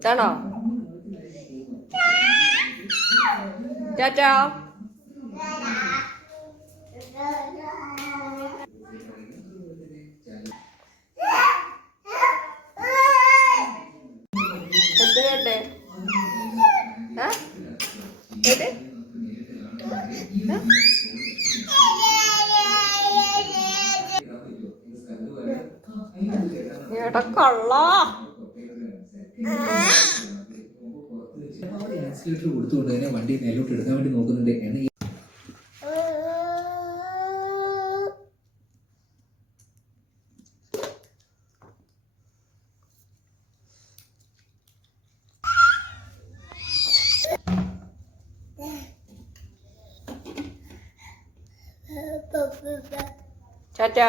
ഇതാണോ? ടാറ്റാ. എന്ത് കേട്ടെ? എടാ കള്ള. കൊടുത്തുകൊണ്ട് തന്നെ വണ്ടി മേലോട്ട് എടുക്കാൻ വേണ്ടി നോക്കുന്നുണ്ട്. ടാറ്റാ.